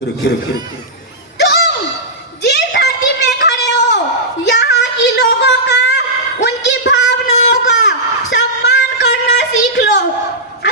तुम जिस धरती पे खड़े हो, यहाँ की लोगों का, उनकी भावनाओं का सम्मान करना सीख लो।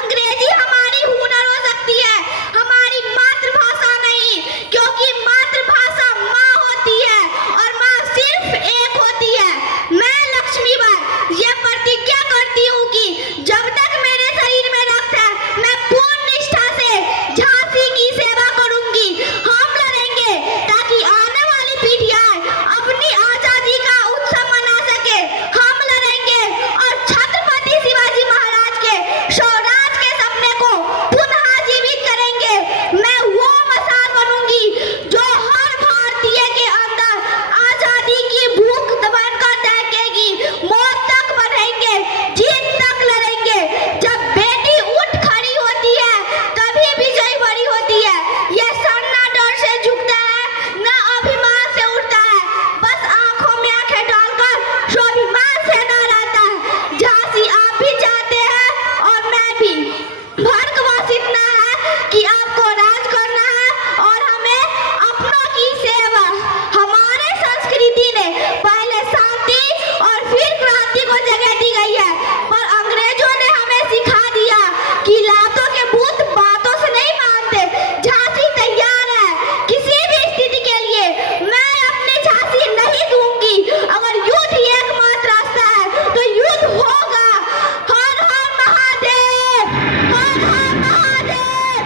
अंग्रेजी हमारी हुनर हो सकती है, हमारी मातृभाषा नहीं, क्योंकि मातृभाषा माँ होती है और माँ सिर्फ एक होती है। मैं लक्ष्मीबाई ये प्रतिज्ञा करती हूँ कि जब तक मेरे शरीर में रक्त है, मैं पूर्ण निष्ठा से झांसी की सेवा करूंगी। हम लड़ेंगे ताकि आने वाली पीढ़ियां अपनी आजादी का उत्सव मना सके। हम लड़ेंगे और छत्रपति शिवाजी महाराज के स्वराज के सपने को पुनः जीवित करेंगे। मैं वो मिसाल बनूंगी जो हर भारतीय के अंदर आजादी की भूख बनकर दहकेगी। मौत तक बढ़ेंगे, जीत तक लड़ेंगे। जब बेटी उठ खड़ी होती है तभी विजय बड़ी होती है। यह सर ना डर से झुकता है, ना अभिमान से उठता है, बस आंखों में आंखें डालकर स्वाभिमान से ना रहता है। झांसी आप भी चाहते हैं और मैं भी। फर्क बस इतना है कि आपको राज करना है और हमें अपनों की सेवा। हमारे संस्कृति ने पहले शांति और फिर क्रांति को जगह दी गई है, पर अंग्रेजों ने हमें सिखा दिया कि लातों के भूत बातों से नहीं मानते। झांसी तैयार है किसी भी स्थिति के लिए। मैं अपनी झांसी नहीं दूंगी। अगर युद्ध ही एकमात्र रास्ता है तो युद्ध होगा। हर हर महादेव, हर हर महादेव।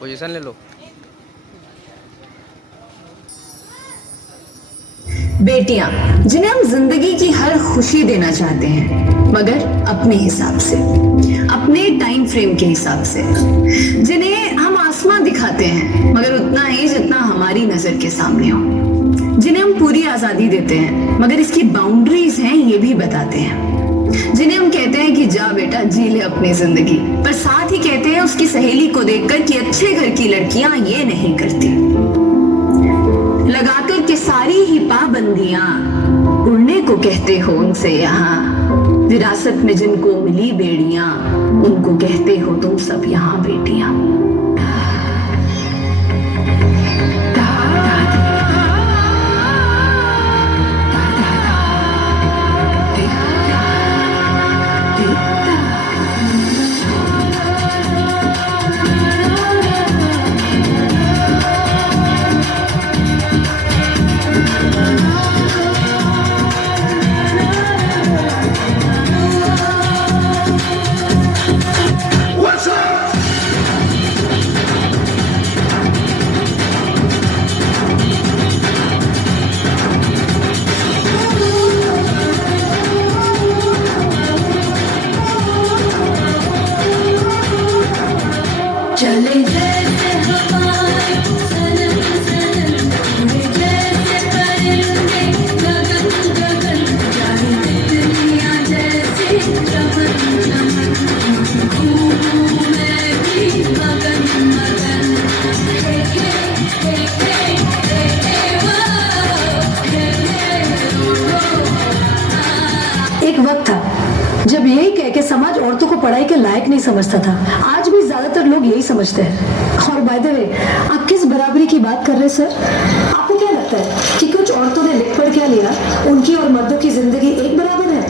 पोजीशन ले लो। बेटियां जिन्हें हम जिंदगी की हर खुशी देना चाहते हैं, मगर अपने हिसाब से, अपने टाइम फ्रेम के हिसाब से। जिन्हें हम आसमां दिखाते हैं मगर उतना ही जितना हमारी नजर के सामने हो। जिन्हें हम पूरी आजादी देते हैं मगर इसकी बाउंड्रीज हैं ये भी बताते हैं। जिन्हें हम कहते हैं कि जा बेटा जी ले अपनी जिंदगी, पर साथ ही कहते हैं उसकी सहेली को देखकर कि अच्छे घर की लड़कियां ये नहीं करती। लगाकर के सारी ही पाबंदियां, उड़ने को कहते हो उनसे यहाँ। विरासत में जिनको मिली बेड़ियां, उनको कहते हो तुम सब यहाँ बेटियां। चले जैसे हवाएं सनम सनम, उड़े जैसे परिंदे गगन गगन, जाए दुनिया जैसे चमन चमन, घूमूं मैं भी मगन मगन। हे हे हे हे हे हे वो, हे हे ओ ओ। एक वक्त था जब यही कह के समाज औरतों को पढ़ाई के लायक नहीं समझता था। आज भी ज्यादातर लोग यही समझते हैं। और बाय द वे, आप किस बराबरी की बात कर रहे हैं सर? आपको क्या लगता है कि कुछ औरतों ने लिख पढ़ क्या लिया, उनकी और मर्दों की जिंदगी एक बराबर है?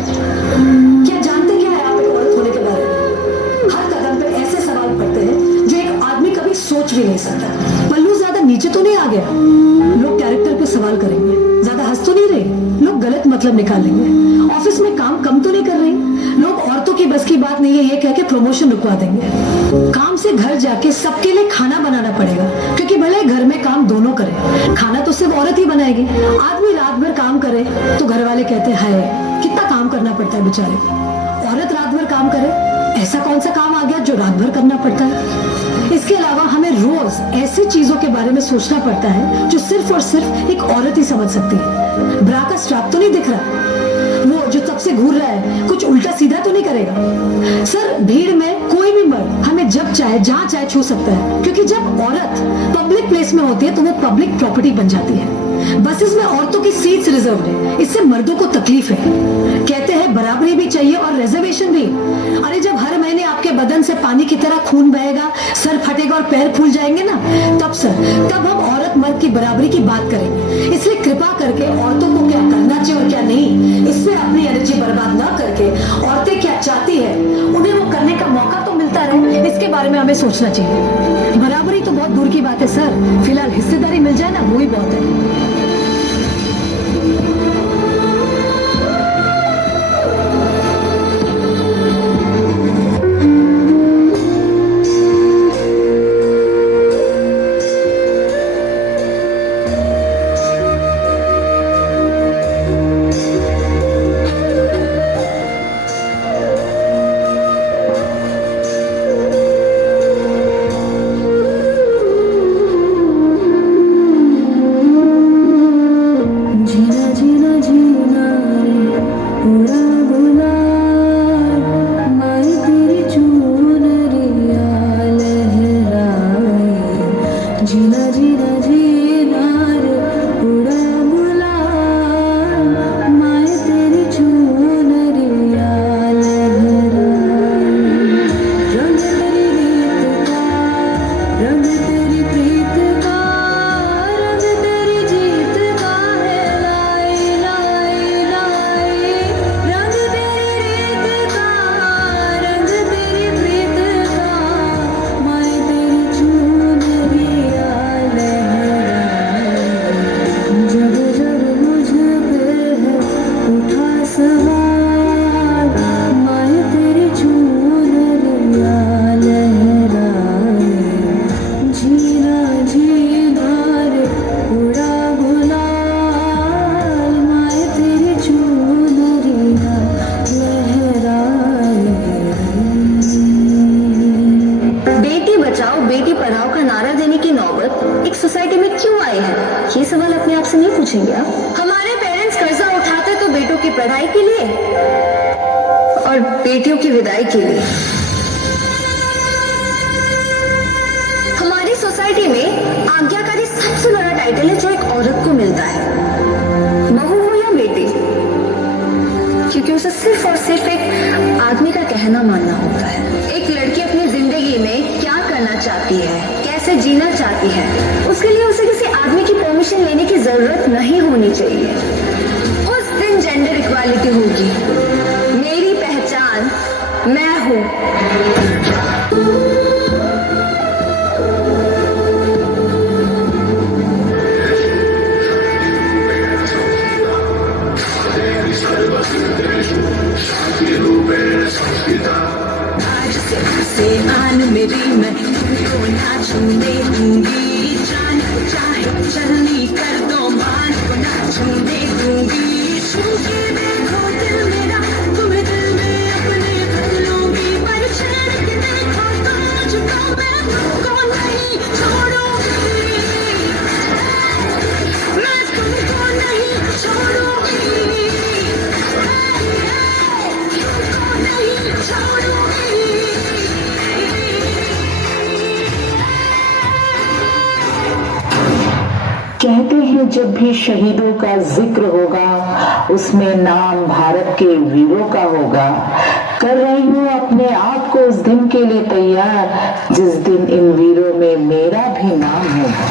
क्या जानते क्या है आप एक औरत होने के बारे में? हर कदम पे ऐसे सवाल पड़ते हैं जो एक आदमी कभी सोच भी नहीं सकता। पल्लू ज्यादा नीचे तो नहीं आ गया? लोग कैरेक्टर पे सवाल करेंगे। ज्यादा हंस तो नहीं रहे? लोग गलत मतलब निकालेंगे। ऑफिस में काम कम तो नहीं कर रही? लोग औरतों की बस की बात नहीं है ये कह के प्रमोशन रुकवा देंगे। काम से घर जाके सबके लिए खाना बनाना पड़ेगा, क्योंकि भले घर में काम दोनों करें, खाना तो सिर्फ औरत ही बनाएगी। आदमी रात भर काम करे तो घर वाले कहते हैं हाय कितना काम करना पड़ता है बेचारे। औरत रात भर काम करे, ऐसा कौन सा काम आ गया जो रात भर करना पड़ता है? इसके अलावा हमें रोज ऐसी चीजों के बारे में सोचना पड़ता है जो सिर्फ और सिर्फ एक औरत ही समझ सकती है। ब्रा का स्ट्रैप तो नहीं दिख रहा, वो जो तब से घूर रहा है कुछ उल्टा सीधा तो नहीं करेगा? सर भीड़ में कोई भी मर्द हमें जब चाहे जहां चाहे छू सकता है, क्योंकि जब औरत पब्लिक प्लेस में होती है तो वो पब्लिक प्रॉपर्टी बन जाती है। बसेस में औरतों की सीट्स रिजर्व है, इससे मर्दों को तकलीफ है। कहते हैं बराबरी भी चाहिए और रिजर्वेशन भी। अरे जब हर महीने आपके बदन से पानी की तरह खून बहेगा, सर फटेगा और पैर फूल जाएंगे ना, तब हम औरत मर्द की बराबरी की बात करेंगे। इसलिए कृपा करके औरतों को क्या करना चाहिए और क्या नहीं, इससे अपनी एनर्जी बर्बाद ना करके औरतें क्या चाहती है उन्हें वो करने का मौका तो मिलता रहे, इसके बारे में हमें सोचना चाहिए। बराबरी तो बहुत दूर की बात है सर, फिलहाल हिस्सेदारी मिल जाए ना, वो ही बहुत है। बेटी पढ़ाओ का नारा देने की नौबत एक सोसाइटी में क्यों आई है, ये सवाल अपने आप से नहीं पूछेंगे आप? हमारे पेरेंट्स कर्जा उठाते तो बेटों की पढ़ाई के लिए और बेटियों की विदाई के लिए। हमारी सोसाइटी में आज्ञाकारी सबसे बड़ा टाइटल है जो एक औरत को मिलता है, बहू हो या बेटी, क्योंकि उसे सिर्फ और सिर्फ एक आदमी का कहना मानना होता है। एक लड़की अपनी जिंदगी में क्या करना चाहती है, कैसे जीना चाहती है, उसके लिए उसे किसी आदमी की परमिशन लेने की जरूरत नहीं होनी चाहिए। उस दिन जेंडर इक्वालिटी होगी। मेरी पहचान मैं हूँ। आज से आन मेरी मैं तुमको ना छूने दूंगी, जान चाहे चलनी कर दो मान को ना छूने दूंगी। छू के देखो दिल मेरा, तुम्हें दिल में अपने भर लूंगी, पर छेड़ के देखो तो मुझको मैं तुमको नहीं छोड़ूंगी, मैं तुमको नहीं छोड़ूंगी, तुमको नहीं छोड़ूंगी। कहते हैं जब भी शहीदों का जिक्र होगा उसमें नाम भारत के वीरों का होगा। कर रही हूँ अपने आप को उस दिन के लिए तैयार जिस दिन इन वीरों में मेरा भी नाम होगा।